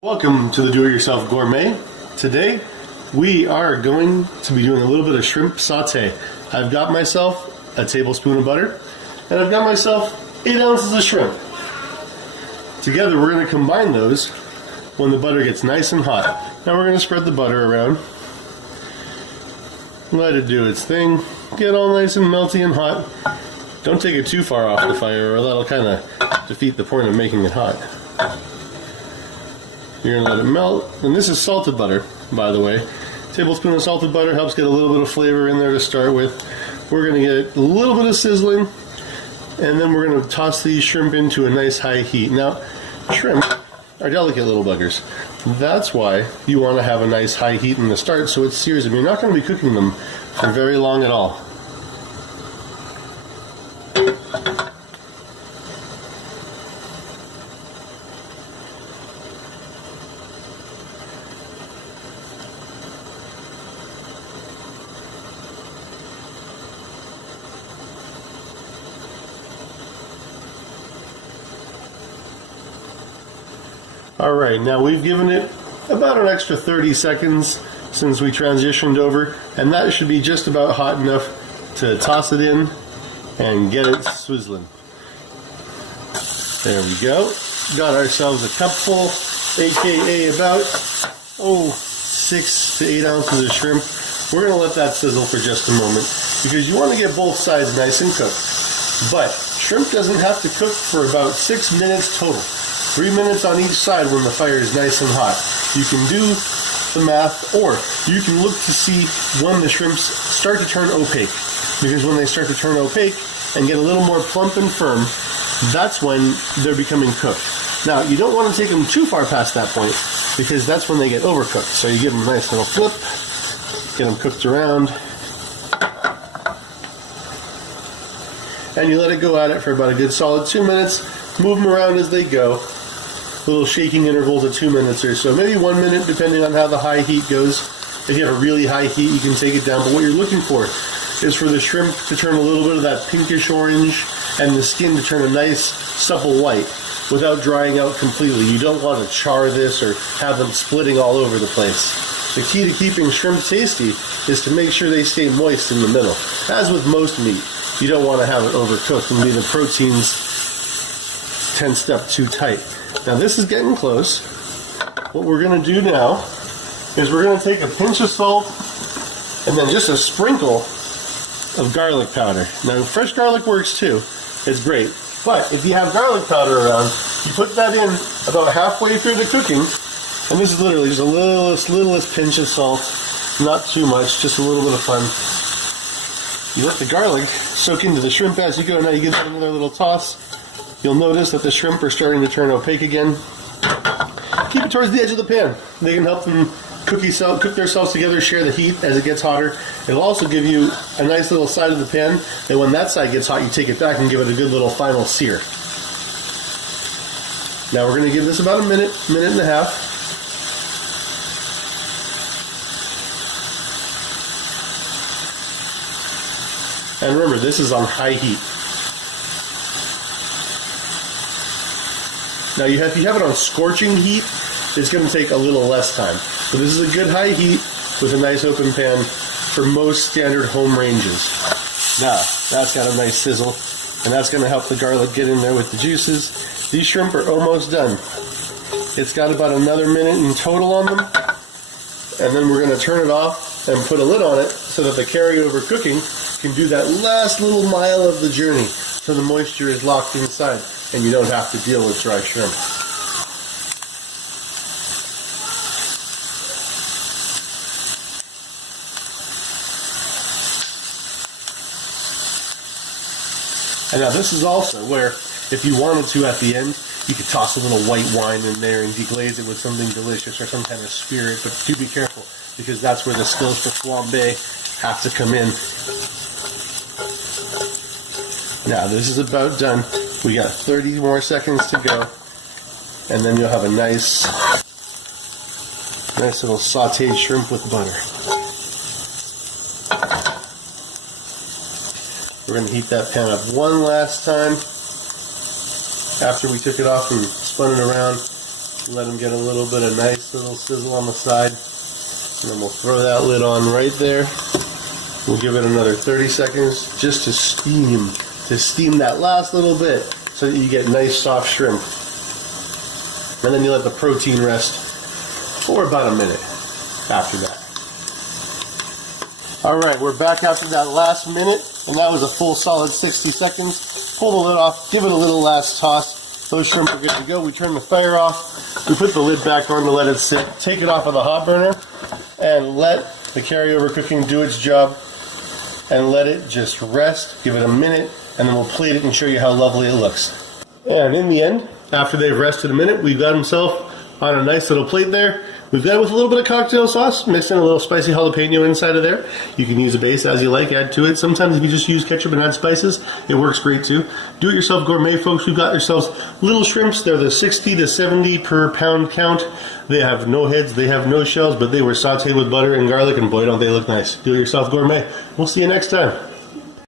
Welcome to the Do-It-Yourself Gourmet. Today we are going to be doing a little bit of shrimp saute. I've got myself a tablespoon of butter and I've got myself 8 ounces of shrimp. Together we're going to combine those when the butter gets nice and hot. Now we're going to spread the butter around. Let it do its thing. Get all nice and melty and hot. Don't take it too far off the fire or that'll kind of defeat the point of making it hot. You're going to let it melt, and this is salted butter, by the way. A tablespoon of salted butter helps get a little bit of flavor in there to start with. We're going to get a little bit of sizzling, and then we're going to toss these shrimp into a nice high heat. Now, shrimp are delicate little buggers. That's why you want to have a nice high heat in the start so it sears them. You're not going to be cooking them for very long at all. Alright, now we've given it about an extra 30 seconds since we transitioned over, and that should be just about hot enough to toss it in and get it swizzling. There we go. Got ourselves a cupful, aka about 6 to 8 ounces of shrimp. We're going to let that sizzle for just a moment because you want to get both sides nice and cooked. But shrimp doesn't have to cook for about 6 minutes total. 3 minutes on each side when the fire is nice and hot. You can do the math, or you can look to see when the shrimps start to turn opaque. Because when they start to turn opaque and get a little more plump and firm, that's when they're becoming cooked. Now, you don't want to take them too far past that point, because that's when they get overcooked. So you give them a nice little flip, get them cooked around, and you let it go at it for about a good solid 2 minutes. Move them around as they go. Little shaking intervals of 2 minutes or so, maybe 1 minute depending on how the high heat goes. If you have a really high heat, you can take it down, but what you're looking for is for the shrimp to turn a little bit of that pinkish orange and the skin to turn a nice supple white without drying out completely. You don't want to char this or have them splitting all over the place. The key to keeping shrimp tasty is to make sure they stay moist in the middle. As with most meat, you don't want to have it overcooked and leave the proteins tensed up too tight. Now this is getting close. What we're going to do now is we're going to take a pinch of salt and then just a sprinkle of garlic powder. Now fresh garlic works too. It's great. But if you have garlic powder around, you put that in about halfway through the cooking, and this is literally just a littlest pinch of salt, not too much, just a little bit of fun. You let the garlic soak into the shrimp as you go. Now you give it another little toss. You'll notice that the shrimp are starting to turn opaque again. Keep it towards the edge of the pan. They can help them cook themselves together, share the heat as it gets hotter. It'll also give you a nice little side of the pan, and when that side gets hot, you take it back and give it a good little final sear. Now we're going to give this about a minute and a half. And remember, this is on high heat. Now, if you have it on scorching heat, it's going to take a little less time. But this is a good high heat with a nice open pan for most standard home ranges. Now, that's got a nice sizzle, and that's going to help the garlic get in there with the juices. These shrimp are almost done. It's got about another minute in total on them, and then we're going to turn it off and put a lid on it so that the carryover cooking can do that last little mile of the journey so the moisture is locked inside and you don't have to deal with dry shrimp. And now this is also where, if you wanted to at the end, you could toss a little white wine in there and deglaze it with something delicious or some kind of spirit, but do be careful because that's where the skills for flambe have to come in. Now this is about done. We got 30 more seconds to go, and then you'll have a nice little sauteed shrimp with butter. We're going to heat that pan up one last time. after we took it off and spun it around. Let them get a little bit of nice little sizzle on the side. And then we'll throw that lid on right there. We'll give it another 30 seconds just to steam that last little bit so that you get nice soft shrimp. And then you let the protein rest for about a minute after that. Alright, we're back after that last minute, and that was a full solid 60 seconds. Pull the lid off, give it a little last toss. Those shrimp are good to go. We turn the fire off. We put the lid back on to let it sit. Take it off of the hot burner and let the carryover cooking do its job. And let it just rest. Give it a minute, and then we'll plate it and show you how lovely it looks. And in the end, after they've rested a minute, we've got himself on a nice little plate there. We've got it with a little bit of cocktail sauce, mixed in a little spicy jalapeno inside of there. You can use a base as you like, add to it. Sometimes if you just use ketchup and add spices, it works great too. Do-it-yourself gourmet folks, we've got yourselves little shrimps. They're the 60 to 70 per pound count. They have no heads, they have no shells, but they were sauteed with butter and garlic, and boy don't they look nice. Do-it-yourself gourmet. We'll see you next time.